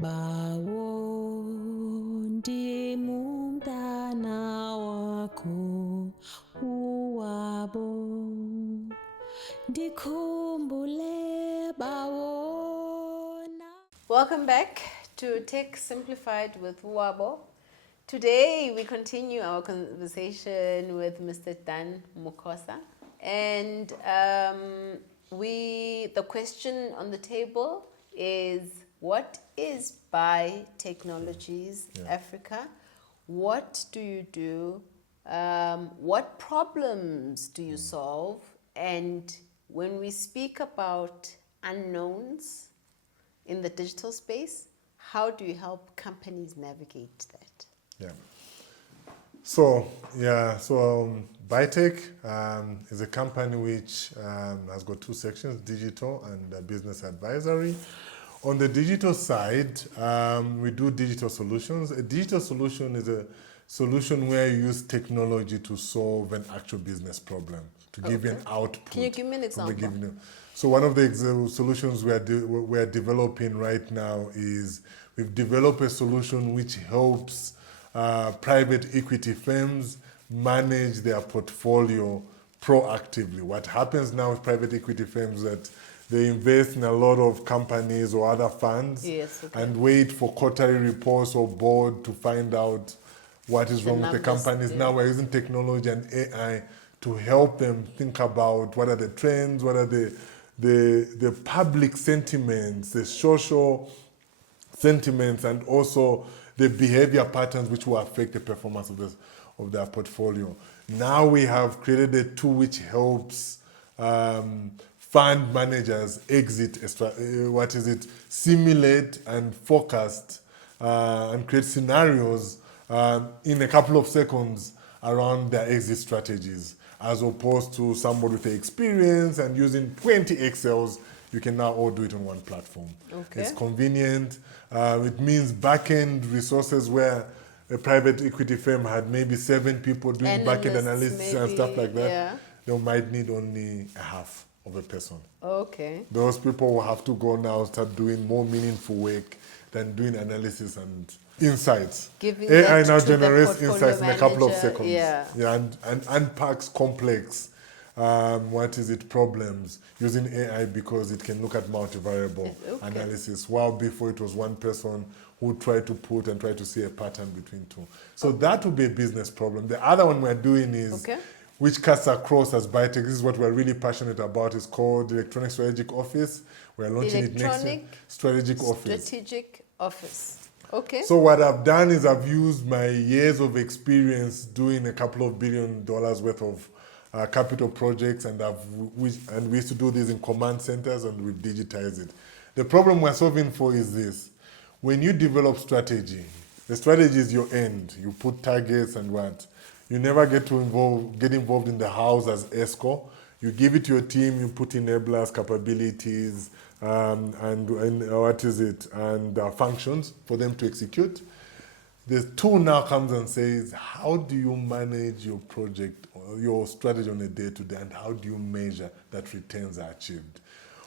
Bawo ndimumntana wakho uwabo ndikhumbule bawona. Welcome back to Tech Simplified with Wabo. Today we continue our conversation with Mr. Dunn Mukosa, and the question on the table is, what is BiTechnologies Africa? What do you do? What problems do you solve? And when we speak about unknowns in the digital space, how do you help companies navigate that? So BiTech is a company which has got two sections, digital and business advisory. On the digital side, we do digital solutions. A digital solution is a solution where you use technology to solve an actual business problem, to give you an output. Can you give me an example? So one of the solutions we're developing right now is we've developed a solution which helps private equity firms manage their portfolio proactively. What happens now with private equity firms is that they invest in a lot of companies or other funds and wait for quarterly reports or board to find out what is wrong with the companies. Now we're using technology and AI to help them think about what are the trends, what are the public sentiments, the social sentiments, and also the behavior patterns which will affect the performance of their portfolio. Now we have created a tool which helps fund managers simulate and forecast and create scenarios in a couple of seconds around their exit strategies, as opposed to somebody with the experience and using 20 Excels. You can now all do it on one platform. It's convenient. It means back-end resources where a private equity firm had maybe 7 people doing back-end analysis and stuff like that. They might need only a half of a person. Those people will have to go now start doing more meaningful work than doing analysis and insights. AI now generates insights in a couple of seconds. And unpacks complex problems using AI, because it can look at multivariable analysis, while before it was one person who tried to see a pattern between two. So that would be a business problem. The other one we're doing is, which cuts across as BiTech, this is what we're really passionate about, is called Electronic Strategic Office. We're launching it next year. Strategic Office. So what I've done is I've used my years of experience doing a couple of $1 billion worth of capital projects, and we used to do this in command centers, and we've digitized it. The problem we're solving for is this. When you develop strategy, the strategy is your end. You put targets and what. You never get involved in the house as ESCO. You give it to your team, you put enablers, capabilities, and functions for them to execute. The tool now comes and says, how do you manage your project, or your strategy on a day-to-day, and how do you measure that returns are achieved?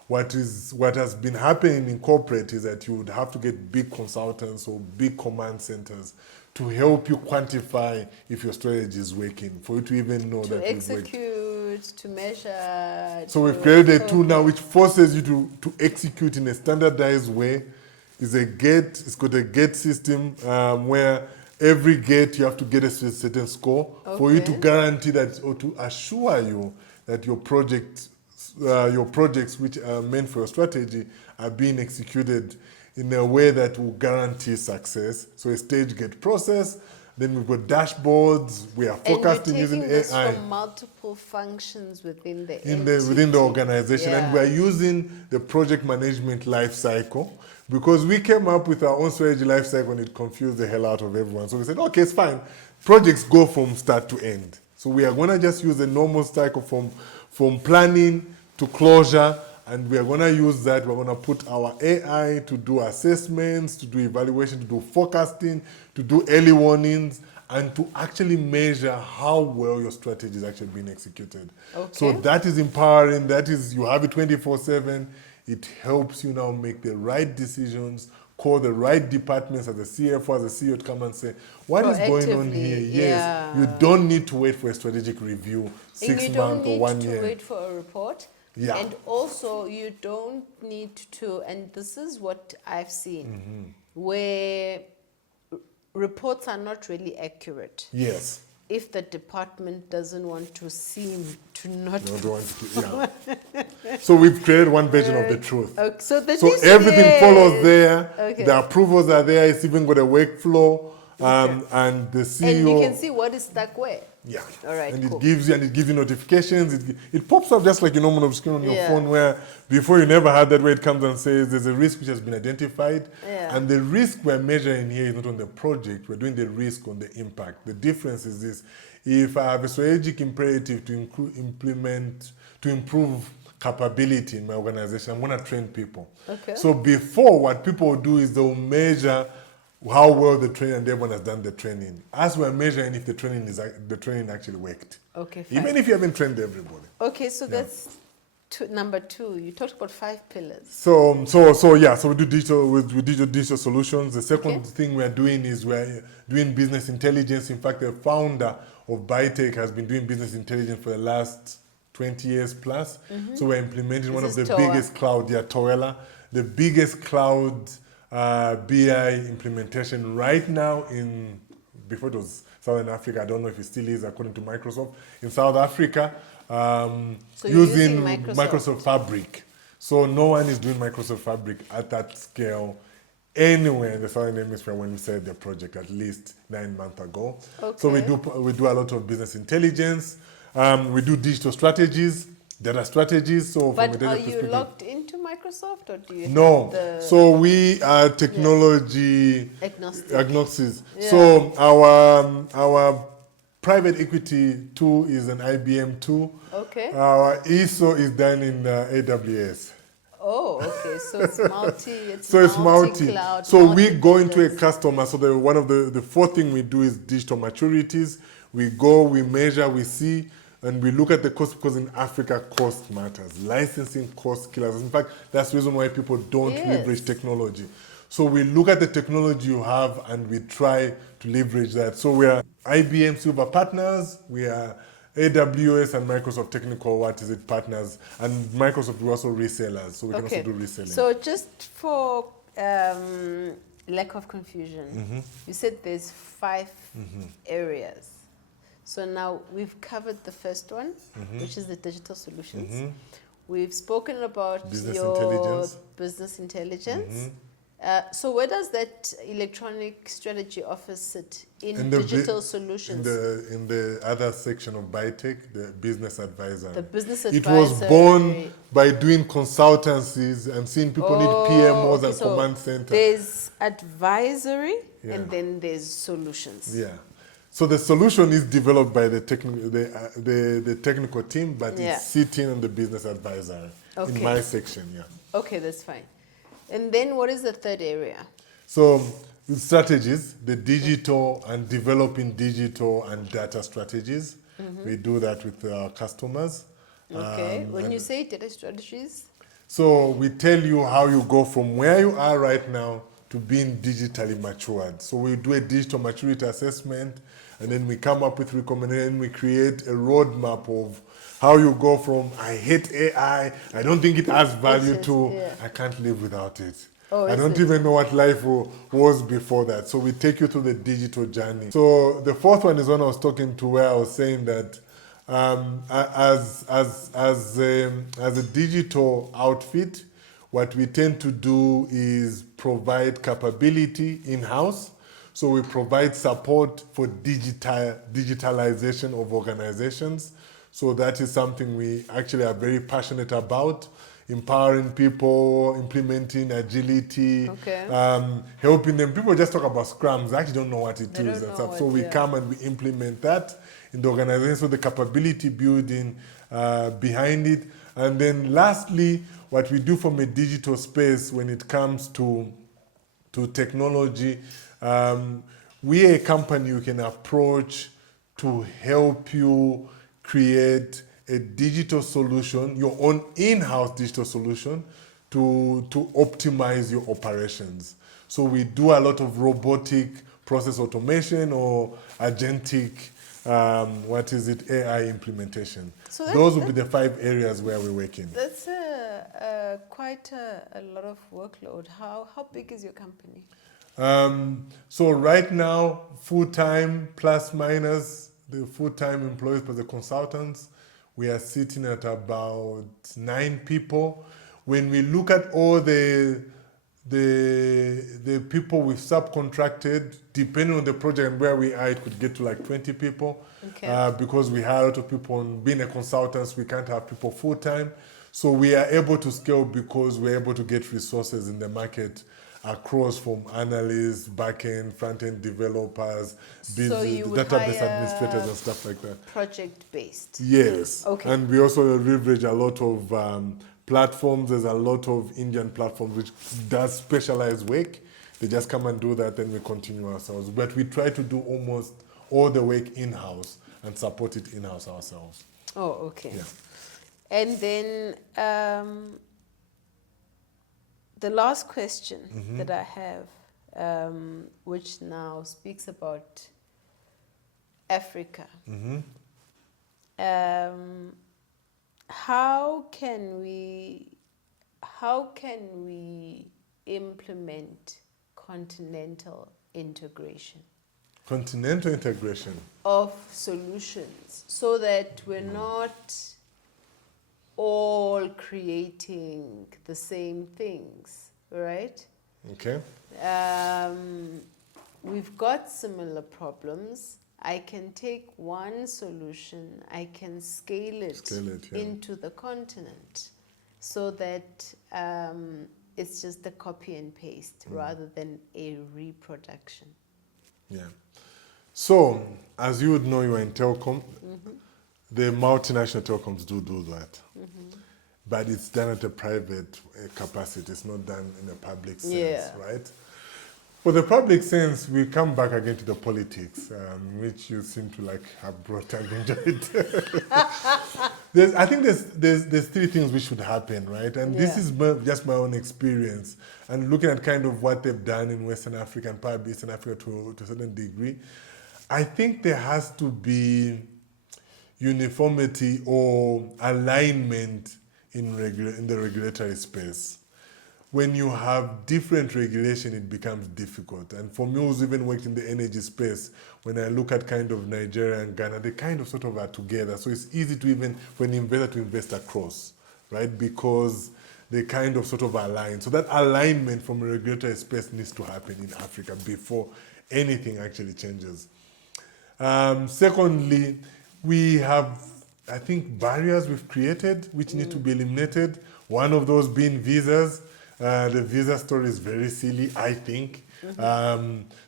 What has been happening in corporate is that you would have to get big consultants or big command centers to help you quantify if your strategy is working, for you to even know that it's working. To execute, to measure. So we've created a tool now which forces you to execute in a standardized way. It's got a gate system where every gate you have to get a certain score for you to guarantee that, or to assure you that your projects which are meant for your strategy are being executed in a way that will guarantee success. So a stage gate process, then we've got dashboards, we are forecasting using AI. And you're taking this from multiple functions within the within the organization, and we're using the project management life cycle, because we came up with our own strategy life cycle and it confused the hell out of everyone. So we said, okay, it's fine. Projects go from start to end. So we are going to just use a normal cycle from planning to closure, and we are going to use that. We're going to put our AI to do assessments, to do evaluation, to do forecasting, to do early warnings, and to actually measure how well your strategy is actually being executed. So that is empowering. That is, you have it 24/7. It helps you now make the right decisions, call the right departments as a CFO, as a CEO to come and say, what is going on here? Proactively, Yes, yeah. you don't need to wait for a strategic review, 6 months or 1 You don't need year. to wait for a report. Yeah. And also, you don't need to, and this is what I've seen, where reports are not really accurate. Yes. If the department doesn't want to seem to not... No, don't want to, yeah. So we've created one version of the truth. Okay, so Everything follows there. Okay. The approvals are there. It's even got a workflow. And the CEO... And you can see what is stuck where. Yeah. All right, and cool. it gives you notifications. It pops up just like your normal screen on your Yeah. phone, where before you never had that, where it comes and says there's a risk which has been identified. Yeah. And the risk we're measuring here is not on the project, we're doing the risk on the impact. The difference is this: if I have a strategic imperative to improve capability in my organization, I'm going to train people. Okay. So before, what people will do is they'll measure how well the trainer and everyone has done the training. As we're measuring if the training actually worked. Okay, fine. Even if you haven't trained everybody. Okay, so that's number 2. You talked about 5 pillars. So we do digital solutions. The second thing we're doing is we're doing business intelligence. In fact, the founder of BiTech has been doing business intelligence for the last 20 years plus. So we're implementing one of the biggest cloud, Toela, the biggest cloud BI implementation right now before it was Southern Africa. I don't know if it still is, according to Microsoft, in South Africa, using Microsoft Fabric. So no one is doing Microsoft Fabric at that scale anywhere in the Southern Hemisphere when we started the project, at least 9 months ago. Okay. So we do a lot of business intelligence. We do digital strategies, data strategies. So but from a data are you perspective, locked into Microsoft, or do you no. have the... So we are technology agnostic. Yeah. So our private equity tool is an IBM tool. Okay. Our ISO is done in AWS. Oh, okay. So it's multi. It's multi-cloud. So we go into a customer. So one of the 4th thing we do is digital maturities. We go, we measure, we see, and we look at the cost, because in Africa, cost matters. Licensing cost killers. In fact, that's the reason why people don't leverage technology. So we look at the technology you have and we try to leverage that. So we are IBM Silver partners. We are AWS and Microsoft technical partners. And Microsoft, we also resellers. So we can also do reselling. So just for lack of confusion, you said there's 5 areas. So now we've covered the first one, which is the digital solutions. We've spoken about business intelligence. So where does that electronic strategy office sit in digital solutions? In the other section of BiTech, the business advisor. The business advisor. It was born by doing consultancies and seeing people need PMOs and command center. There's advisory and then there's solutions. Yeah. So the solution is developed by the technical team, but it's sitting on the business advisor in my section. Okay, that's fine. And then what is the 3rd area? So strategies, the digital and developing digital and data strategies. We do that with our customers. Okay. When you say data strategies? So we tell you how you go from where you are right now to being digitally matured. So we do a digital maturity assessment, and then we come up with recommendations. We create a roadmap of how you go from I hate AI, I don't think it adds value to I can't live without it. I don't even know what life was before that. So we take you through the digital journey. So the 4th one is when I was talking to where I was saying that as a digital outfit, what we tend to do is provide capability in-house. So we provide support for digitalization of organizations. So that is something we actually are very passionate about. Empowering people, implementing agility, helping them. People just talk about scrums. They actually don't know what it is and stuff. So we come and we implement that in the organization. So the capability building behind it. And then lastly, what we do from a digital space when it comes to technology, we are a company you can approach to help you create a digital solution, your own in-house digital solution, to optimize your operations. So we do a lot of robotic process automation or agentic, AI implementation. So Those would be the 5 areas where we're working. That's quite a lot of workload. How big is your company? So right now, full-time plus minus, the full-time employees plus the consultants, we are sitting at about 9 people. When we look at all the people we've subcontracted, depending on the project and where we are, it could get to like 20 people. Okay. Because we hire a lot of people on being a consultant, we can't have people full-time. So we are able to scale because we're able to get resources in the market across from analysts, back-end, front-end developers, database administrators and stuff like that. Project-based? Yes. Okay. And we also leverage a lot of platforms. There's a lot of Indian platforms which does specialized work. They just come and do that and we continue ourselves. But we try to do almost all the work in-house and support it in-house ourselves. Oh, okay. Yeah. And then the last question that I have, which now speaks about Africa. How can we implement continental integration? Continental integration Of solutions so that we're not all creating the same things, right? Okay. We've got similar problems. I can take one solution, I can scale it into the continent so that it's just a copy and paste rather than a reproduction. Yeah. So, as you would know, you are in telecom. The multinational telecoms do that. But it's done at a private capacity. It's not done in a public sense, right? For the public sense, we come back again to the politics, which you seem to have brought and enjoyed. I think there's 3 things which should happen, right? And this is just my own experience. And looking at kind of what they've done in Western Africa and probably Eastern Africa to a certain degree, I think there has to be uniformity or alignment in the regulatory space. When you have different regulation, it becomes difficult. And for me, who's even worked in the energy space, when I look at kind of Nigeria and Ghana, they kind of sort of are together. So it's easy to even, for an investor to invest across, right? Because they kind of sort of align. So that alignment from a regulatory space needs to happen in Africa before anything actually changes. Secondly, we have, I think, barriers we've created which need to be eliminated. One of those being visas. The visa story is very silly, I think.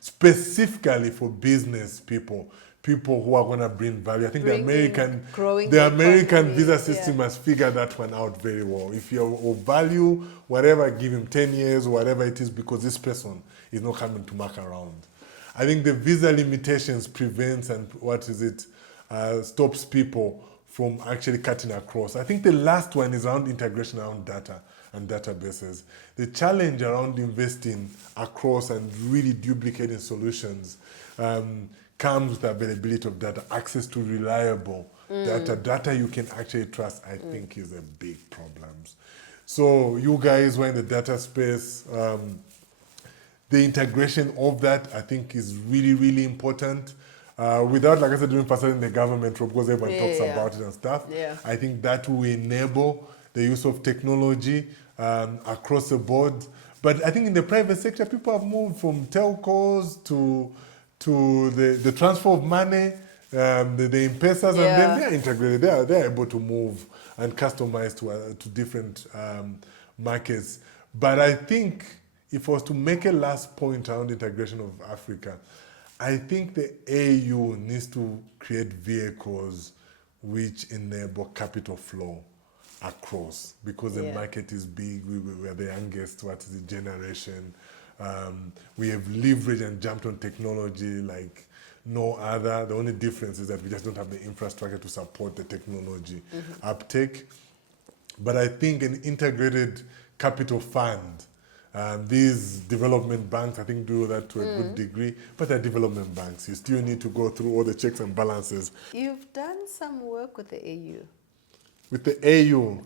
Specifically for business people who are going to bring value. I think the American visa system has figured that one out very well. If you're of value, whatever, give him 10 years or whatever it is, because this person is not coming to muck around. I think the visa limitations prevents and stops people from actually cutting across. I think the last one is around integration around data and databases. The challenge around investing across and really duplicating solutions comes with availability of data, access to reliable data you can actually trust, I think is a big problem. So you guys were in the data space. The integration of that, I think, is really, really important. Without, like I said, doing facilitating the government role, because everyone talks about it and stuff, I think that will enable the use of technology across the board. But I think in the private sector, people have moved from telcos to the transfer of money, the M-Pesas, and then they're integrated. They're able to move and customize to different markets. But I think if I was to make a last point around integration of Africa, I think the AU needs to create vehicles which enable capital flow across, because the market is big. We are the youngest generation. We have leveraged and jumped on technology like no other. The only difference is that we just don't have the infrastructure to support the technology uptake. But I think an integrated capital fund. These development banks, I think, do that to a good degree, but they're development banks. You still need to go through all the checks and balances. You've done some work with the AU. With the AU,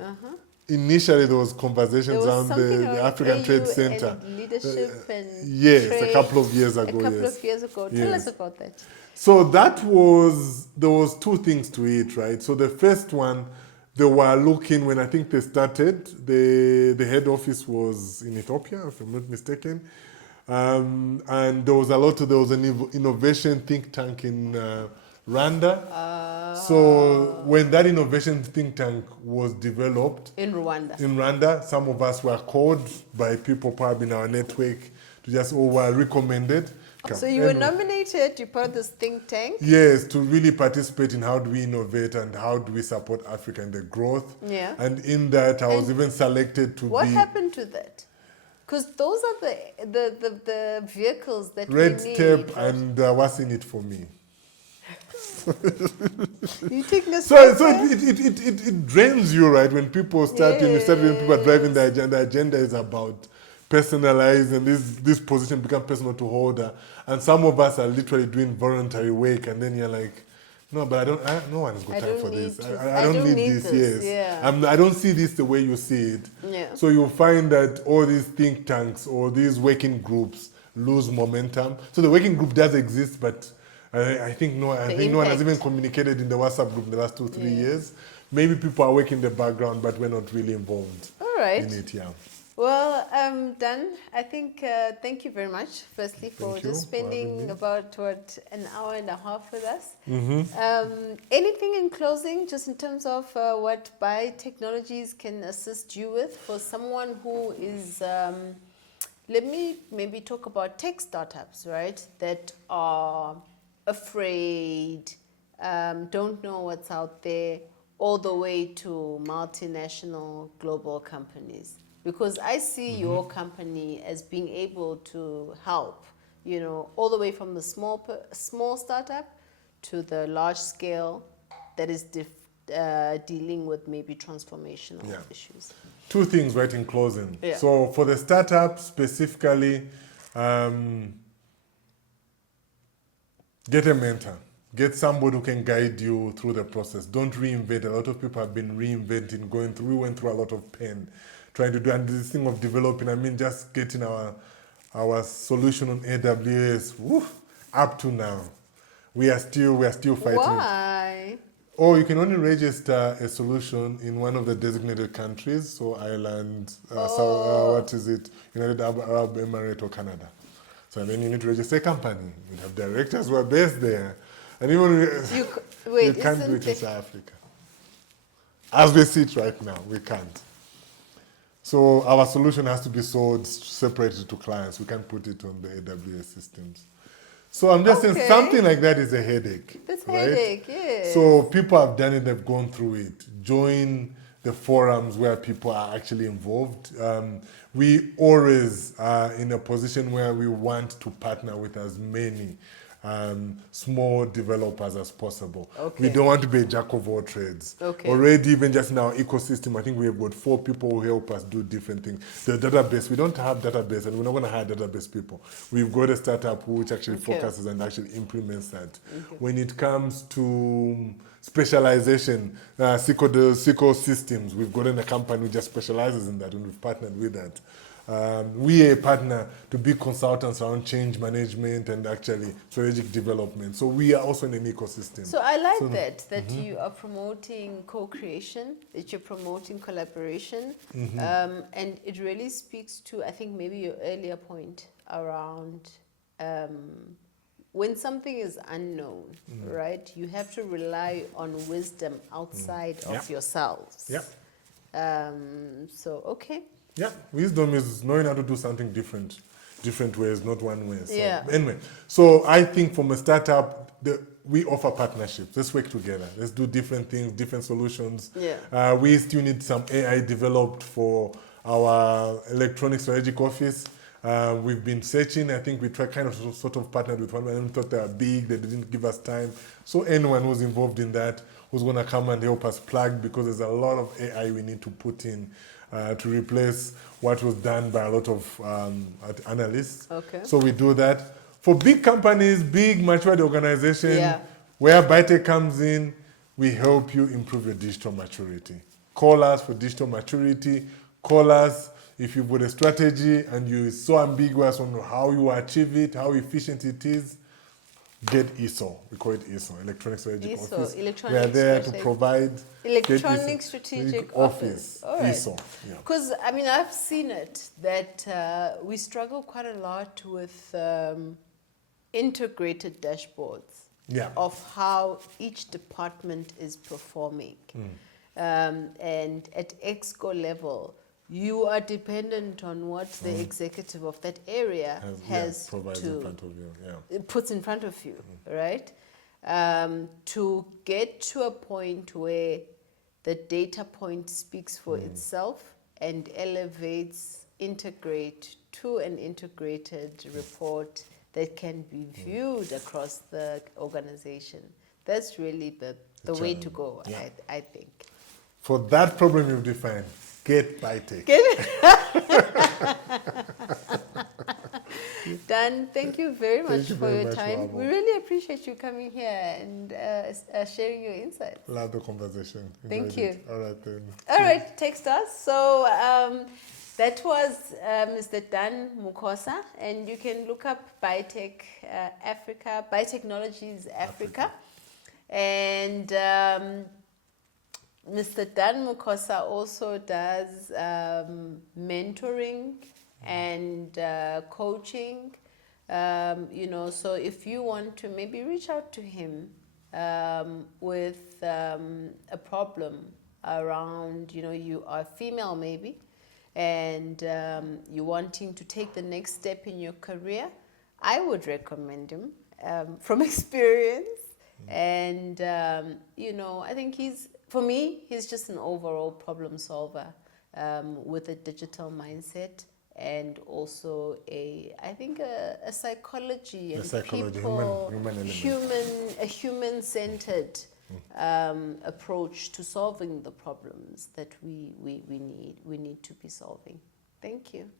initially there was conversations There was around something the around African Trade AU Center. and leadership and Yes, trade a couple of years ago. A couple yes. of years ago. Tell Yes. us about that. So there was two things to it, right? So the first one, they were looking, when I think they started, the head office was in Ethiopia, if I'm not mistaken. And there was an innovation think tank in Rwanda. So when that innovation think tank was developed In Rwanda. in Rwanda, some of us were called by people probably in our network to just, were recommended. So you were nominated, you're part of this think tank? Yes, to really participate in how do we innovate and how do we support Africa in the growth. Yeah. And in that, I was even selected to What be happened to that? Because those are the vehicles that red we need. tape, right? and what's in it for me. You taking a So it drains you, right? When people start, when people are driving the agenda is about personalized, and this position become personal to holder. And some of us are literally doing voluntary work, and then you're like, no, but no one has got time for this. I don't need this, yes. Yeah. I don't see this the way you see it. Yeah. So you'll find that all these think tanks or these working groups lose momentum. So the working group does exist, but I think no one has even communicated in the WhatsApp group in the last 2-3 years. Maybe people are working in the background, but we're not really involved in it, yeah. Well, Dunn, I think, thank you very much, firstly, for just spending about, an hour and a half with us. Anything in closing, just in terms of what BiTechnologies can assist you with for someone who is, let me maybe talk about tech startups, right, that are afraid, don't know what's out there, all the way to multinational global companies. Because I see your company as being able to help, all the way from the small startup to the large scale that is dealing with maybe transformational issues. Two things right in closing. Yeah. So for the startup specifically, get a mentor. Get somebody who can guide you through the process. Don't reinvent. A lot of people have been reinventing, we went through a lot of pain trying to do, and this thing of developing, just getting our solution on AWS, up to now, we are still fighting. Why? You can only register a solution in one of the designated countries, so Ireland, United Arab Emirates or Canada. So then you need to register a company. You have directors who are based there, and even you can't do it in South Africa. As we see it right now, we can't. So our solution has to be sold separated to clients. We can't put it on the AWS systems. So I'm just saying something like that is a headache. It's a right? headache, yes. So people have done it, they've gone through it. Join the forums where people are actually involved. We always are in a position where we want to partner with as many small developers as possible. We don't want to be a jack of all trades. Already, even just in our ecosystem, I think we have got 4 people who help us do different things. The database, we don't have database, and we're not going to hire database people. We've got a startup which actually focuses and actually implements that. When it comes to specialization, SQL systems, we've gotten a company who just specializes in that, and we've partnered with that. We are a partner to big consultants around change management and actually strategic development. So we are also in an ecosystem. So I like that you are promoting co-creation, that you're promoting collaboration, and it really speaks to, I think, maybe your earlier point around when something is unknown, right? You have to rely on wisdom outside of yourselves. Yeah, wisdom is knowing how to do something different ways, not one way. So anyway, so I think from a startup, we offer partnerships. Let's work together. Let's do different things, different solutions. We still need some AI developed for our electronic strategic office. We've been searching. I think we sort of partnered with one, and thought they were big. They didn't give us time. So anyone who's involved in that, who's going to come and help us plug, because there's a lot of AI we need to put in. to replace what was done by a lot of analysts. Okay. So we do that. For big companies, big matured organizations, Yeah. where BiTech comes in, we help you improve your digital maturity. Call us for digital maturity. Call us if you've got a strategy and you're so ambiguous on how you achieve it, how efficient it is. Get ESO. We call it ESO, Electronic Strategic ESO, Office. Electronic We are there to Strategic- provide. Electronic Strategic Office. All right. ESO. Yeah. Because, I mean, I've seen it that we struggle quite a lot with integrated dashboards Yeah. of how each department is performing. And at EXCO level, you are dependent on what the executive of that area has provides to in front of you. Yeah. it puts in front of you, right? To get to a point where the data point speaks for itself and elevates, integrate to an integrated report that can be viewed across the organization. That's really the way to go, Yeah. I think. For that problem you've defined, get BiTech. Dan, thank you very much you for very your much, time. Wabo. We really appreciate you coming here and sharing your insights. Love the conversation. Thank Enjoyed you. it. All right then. All right, text us. So that was Mr. Dunn Mukosa, and you can look up BiTech Africa, BiTechnologies Africa. And Mr. Dunn Mukosa also does mentoring and coaching. So if you want to maybe reach out to him with a problem around, you are female maybe, and you're wanting to take the next step in your career, I would recommend him from experience. And, I think for me, he's just an overall problem solver with a digital mindset. And also a psychology and people, a human-centered approach to solving the problems that we need to be solving. Thank you.